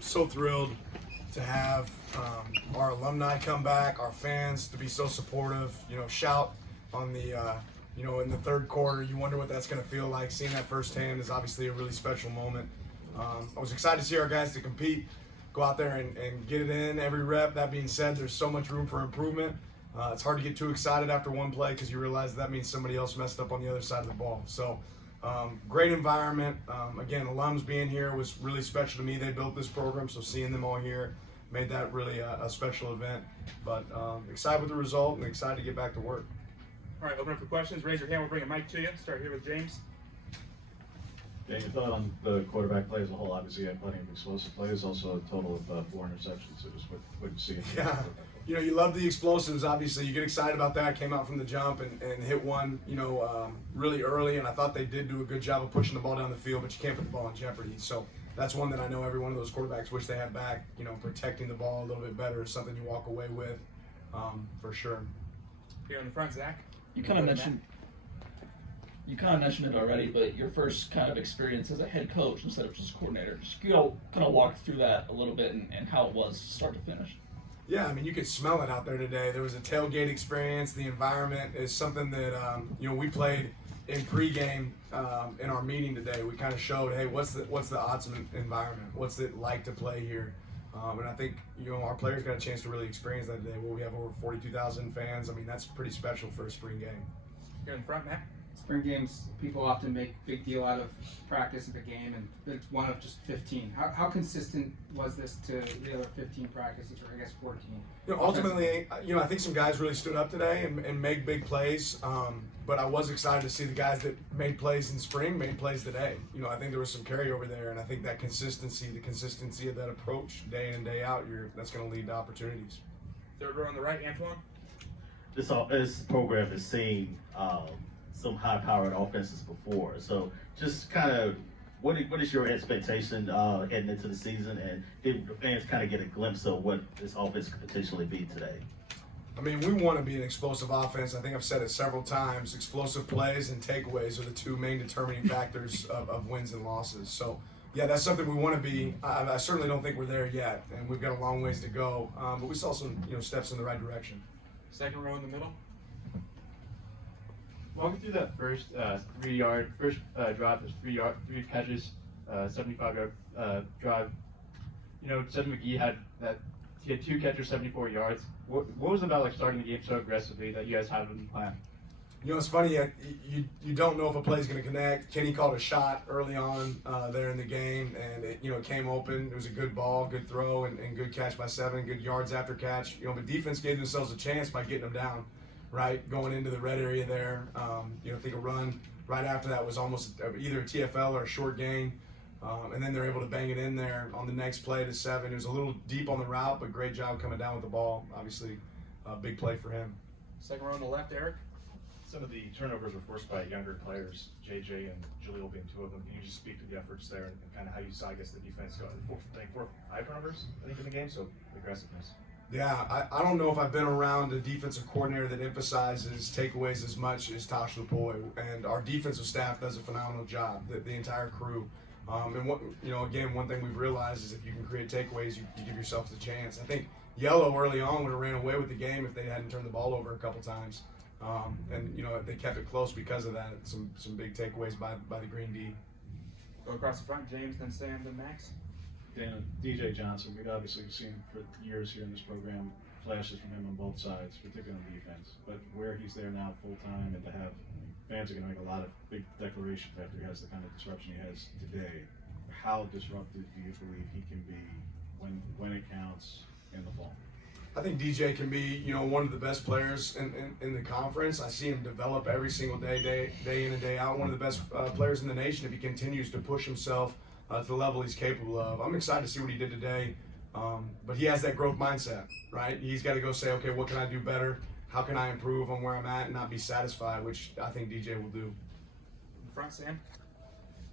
So thrilled to have our alumni come back, our fans to be so supportive. Shout on the in the third quarter. You wonder what that's going to feel like. Seeing that firsthand is obviously a really special moment. I was excited to see our guys to compete, go out there and get it in every rep. That being said, there's so much room for improvement. It's hard to get too excited after one play because you realize that means somebody else messed up on the other side of the ball. So great environment. Again, alums being here was really special to me. They built this program, so seeing them all here made that really a special event. But excited with the result and excited to get back to work. All right, open up for questions. Raise your hand. We'll bring a mic to you. Start here with James. Yeah, your thought on the quarterback play as a whole? Obviously, you had plenty of explosive plays, also a total of 4 interceptions. So just what you see. Yeah, you love the explosives. Obviously, you get excited about that. Came out from the jump and hit one, really early, and I thought they did do a good job of pushing the ball down the field, but you can't put the ball in jeopardy. So that's one that I know every one of those quarterbacks wish they had back. Protecting the ball a little bit better is something you walk away with, for sure. Here in the front, Zach. You kind of mentioned it already, but your first kind of experience as a head coach instead of just coordinator. Just kind of walk through that a little bit and how it was start to finish. Yeah, you could smell it out there today. There was a tailgate experience. The environment is something that we played in pregame in our meeting today. We kind of showed, hey, what's the awesome environment? What's it like to play here? And I think our players got a chance to really experience that today. Where we have over 42,000 fans. That's pretty special for a spring game. Here in the front, Matt. Spring games, people often make a big deal out of practice of the game, and it's one of just 15. How consistent was this to the other 15 practices, or I guess 14? Ultimately, I think some guys really stood up today and made big plays. But I was excited to see the guys that made plays in spring made plays today. I think there was some carryover there, and I think that the consistency of that approach day in and day out, that's going to lead to opportunities. Third row on the right, Antoine. This program has seen some high-powered offenses before. So just kind of what is your expectation heading into the season, and did the fans kind of get a glimpse of what this offense could potentially be today? We want to be an explosive offense. I think I've said it several times. Explosive plays and takeaways are the two main determining factors of wins and losses. So, yeah, that's something we want to be. I certainly don't think we're there yet, and we've got a long ways to go. But we saw some steps in the right direction. Second row in the middle. Walk me through that first drive. There's 3 catches, 75-yard drive. Seth McGee had 2 catches, 74 yards. What was it about starting the game so aggressively that you guys had in the plan? It's funny. You don't know if a play's going to connect. Kenny called a shot early on there in the game, and it came open. It was a good ball, good throw, and good catch by 7, good yards after catch. But defense gave themselves a chance by getting them down. Right, going into the red area there. I think a run right after that was almost either a TFL or a short gain. And then they're able to bang it in there on the next play to 7. It was a little deep on the route, but great job coming down with the ball. Obviously, a big play for him. Second row on the left, Eric. Some of the turnovers were forced by younger players, JJ and Jaleel being 2 of them. Can you just speak to the efforts there and kind of how you saw, the defense go? I think 4 or 5 turnovers, in the game, so aggressiveness. Yeah, I don't know if I've been around a defensive coordinator that emphasizes takeaways as much as Tosh Lapoy, and our defensive staff does a phenomenal job, the entire crew. And one thing we've realized is if you can create takeaways, you give yourself the chance. I think Yellow early on would have ran away with the game if they hadn't turned the ball over a couple times. They kept it close because of that. Some big takeaways by the Green D. Go across the front, James, then Sam, then Max. Dan, DJ Johnson, we've obviously seen for years here in this program flashes from him on both sides, particularly on defense. But where he's there now full-time, and to have fans are going to make a lot of big declarations after he has the kind of disruption he has today, how disruptive do you believe he can be when it counts in the fall? I think DJ can be, one of the best players in the conference. I see him develop every single day in and day out. One of the best players in the nation if he continues to push himself to the level he's capable of. I'm excited to see what he did today, but he has that growth mindset, right? He's got to go say, okay, what can I do better? How can I improve on where I'm at and not be satisfied, which I think DJ will do. In front, Sam.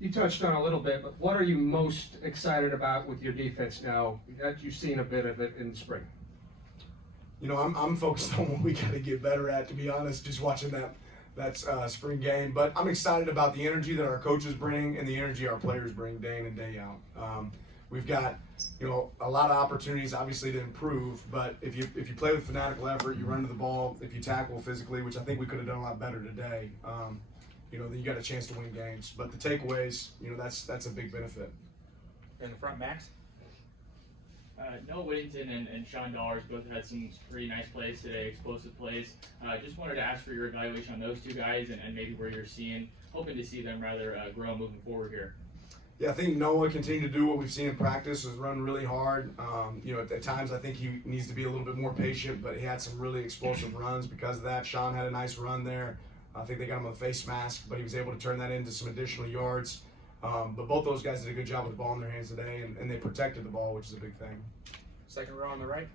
You touched on a little bit, but what are you most excited about with your defense now that you've seen a bit of it in the spring? I'm focused on what we got to get better at, to be honest, just watching that spring game. But I'm excited about the energy that our coaches bring and the energy our players bring day in and day out. we've got, you know, a lot of opportunities obviously to improve. But if you play with fanatical effort, you run to the ball, if you tackle physically, which I think we could have done a lot better today, you know, then you got a chance to win games. But the takeaways, you know, that's a big benefit. In the front, Max. Noah Whittington and Sean Dollars both had some pretty nice plays today, explosive plays. Just wanted to ask for your evaluation on those two guys and maybe where you're hoping to see them rather grow moving forward here. Yeah, I think Noah continued to do what we've seen in practice, is run really hard. You know, at times I think he needs to be a little bit more patient, but he had some really explosive runs because of that. Sean had a nice run there. I think they got him a face mask, but he was able to turn that into some additional yards. But both those guys did a good job with the ball in their hands today, and they protected the ball, which is a big thing. Second row on the right.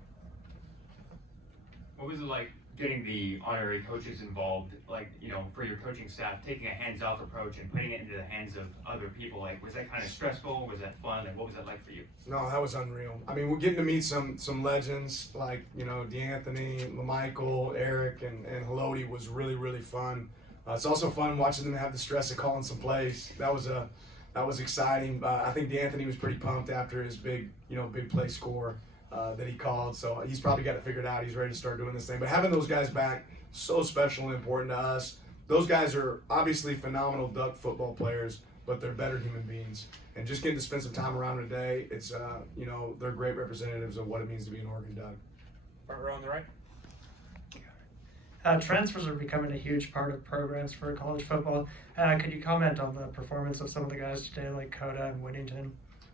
What was it like getting the honorary coaches involved, like, you know, for your coaching staff, taking a hands-off approach and putting it into the hands of other people? Like, was that kind of stressful? Was that fun? Like, what was that like for you? No, that was unreal. I mean, we're getting to meet some legends like, you know, D'Anthony, LaMichael, Eric, and Haloti was really, really fun. It's also fun watching them have the stress of calling some plays. That was exciting. I think D'Anthony was pretty pumped after his big play score that he called. So he's probably got it figured out. He's ready to start doing this thing. But having those guys back, so special and important to us. Those guys are obviously phenomenal Duck football players, but they're better human beings. And just getting to spend some time around today, it's you know, they're great representatives of what it means to be an Oregon Duck. Front row on the right. Transfers are becoming a huge part of programs for college football. Could you comment on the performance of some of the guys today, like Coda and Whittington?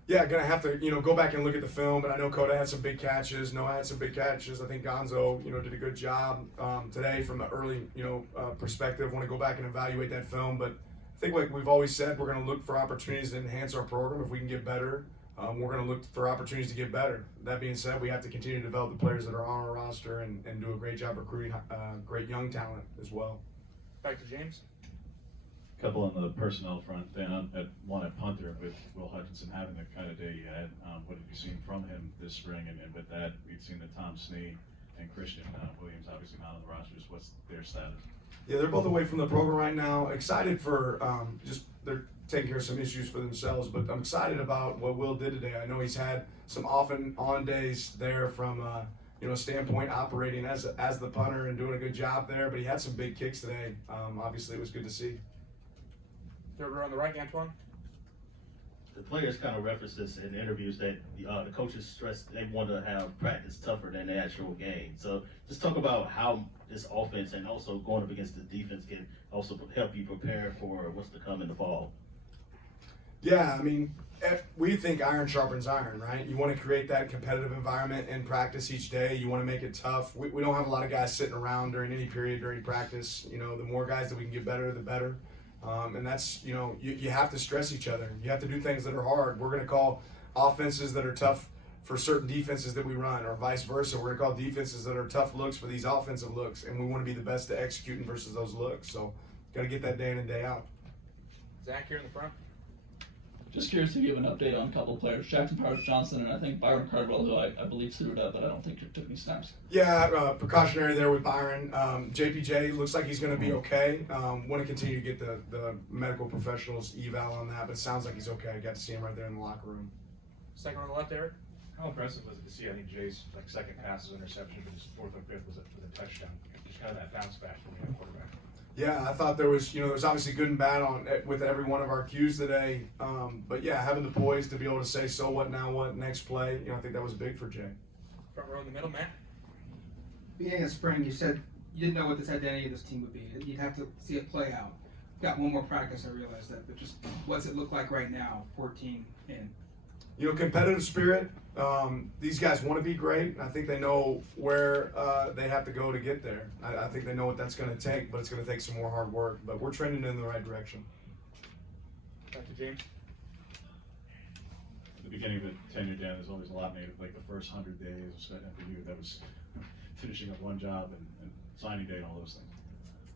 Yeah, gonna have to, you know, go back and look at the film. But I know Coda had some big catches. Noah had some big catches. I think Gonzo, you know, did a good job today from an early, you know, perspective. Want to go back and evaluate that film. But I think, like we've always said, we're gonna look for opportunities to enhance our program. If we can get better, we're gonna look for opportunities to get better. That being said, we have to continue to develop the players that are on our roster and do a great job recruiting great young talent as well. Back to James. Couple on the personnel front, Dan, at one at punter with Will Hutchinson having the kind of day he had. What have you seen from him this spring? And with that, we've seen that Tom Snee and Christian Williams obviously not on the rosters. What's their status? Yeah, they're both away from the program right now. Excited for just they're taking care of some issues for themselves, but I'm excited about what Will did today. I know he's had some off and on days there from you know, standpoint operating as the punter and doing a good job there, but he had some big kicks today. Obviously, it was good to see. Third row on the right, Antoine. The players kind of referenced this in interviews that the coaches stressed they want to have practice tougher than the actual game. So just talk about how this offense and also going up against the defense can also help you prepare for what's to come in the fall. Yeah, I mean, we think iron sharpens iron, right? You want to create that competitive environment in practice each day. You want to make it tough. We don't have a lot of guys sitting around during any period during practice. You know, the more guys that we can get better, the better. And that's, you know, you have to stress each other. You have to do things that are hard. We're going to call offenses that are tough for certain defenses that we run, or vice versa. We're going to call defenses that are tough looks for these offensive looks, and we want to be the best to executing versus those looks. So, got to get that day in and day out. Zach here in the front. Just curious if you have an update on a couple of players, Jackson Powers Johnson and I think Byron Cardwell, who I believe suited up, but I don't think took any snaps. Yeah, precautionary there with Byron. JPJ looks like he's going to be okay. Want to continue to get the medical professionals eval on that, but it sounds like he's okay. I got to see him right there in the locker room. Second on the left, Eric. How impressive was it to see, I think, Jay's like second pass was interception, but his fourth or fifth was a touchdown. Just kind of that bounce back from the quarterback. Yeah, I thought there was obviously good and bad with every one of our cues today. But yeah, having the poise to be able to say, so what, now what, next play, you know, I think that was big for Jay. Front row in the middle, Matt. Beginning of spring, you said you didn't know what this identity of this team would be. You'd have to see it play out. Got one more practice, I realized that, but just what's it look like right now, 14 in? You know, competitive spirit. These guys want to be great. I think they know where they have to go to get there. I think they know what that's going to take, but it's going to take some more hard work. But we're trending in the right direction. Back to James. At the beginning of the tenure, Dan, there's always a lot made of like the first 100 days for you. That was finishing up one job and signing day and all those things.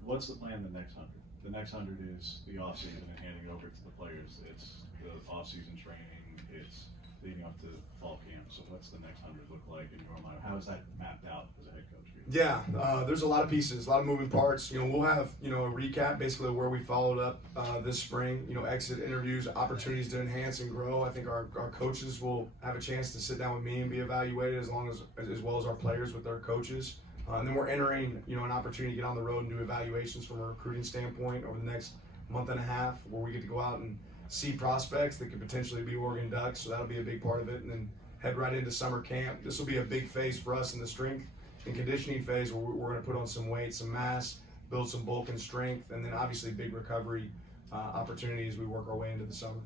What's the plan the next 100? The next 100 is the off season and handing it over to the players. It's the off season training. It's leading up to fall camp. So what's the next 100 look like in your mind? How is that mapped out as a head coach for you? Yeah, there's a lot of pieces, a lot of moving parts. We'll have, a recap basically of where we followed up this spring, exit interviews, opportunities to enhance and grow. I think our coaches will have a chance to sit down with me and be evaluated as well as our players with their coaches. And then we're entering, an opportunity to get on the road and do evaluations from a recruiting standpoint over the next month and a half, where we get to go out and see prospects that could potentially be Oregon Ducks. So that'll be a big part of it. And then head right into summer camp. This will be a big phase for us in the strength and conditioning phase, where we're going to put on some weight, some mass, build some bulk and strength, and then obviously big recovery opportunities as we work our way into the summer.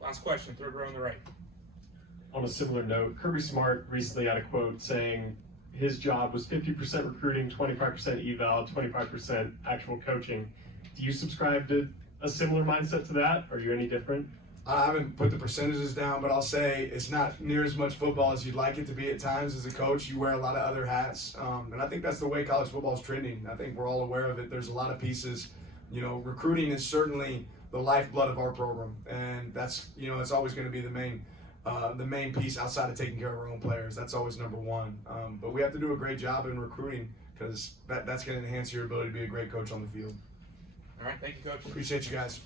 Last question, third row on the right. On a similar note, Kirby Smart recently had a quote saying his job was 50% recruiting, 25% eval, 25% actual coaching. Do you subscribe to a similar mindset to that? Are you any different? I haven't put the percentages down, but I'll say it's not near as much football as you'd like it to be at times. As a coach, you wear a lot of other hats, and I think that's the way college football is trending. I think we're all aware of it. There's a lot of pieces. Recruiting is certainly the lifeblood of our program, and that's it's always going to be the main piece outside of taking care of our own players. That's always number one. But we have to do a great job in recruiting, because that's going to enhance your ability to be a great coach on the field. All right, thank you, Coach. Appreciate you guys.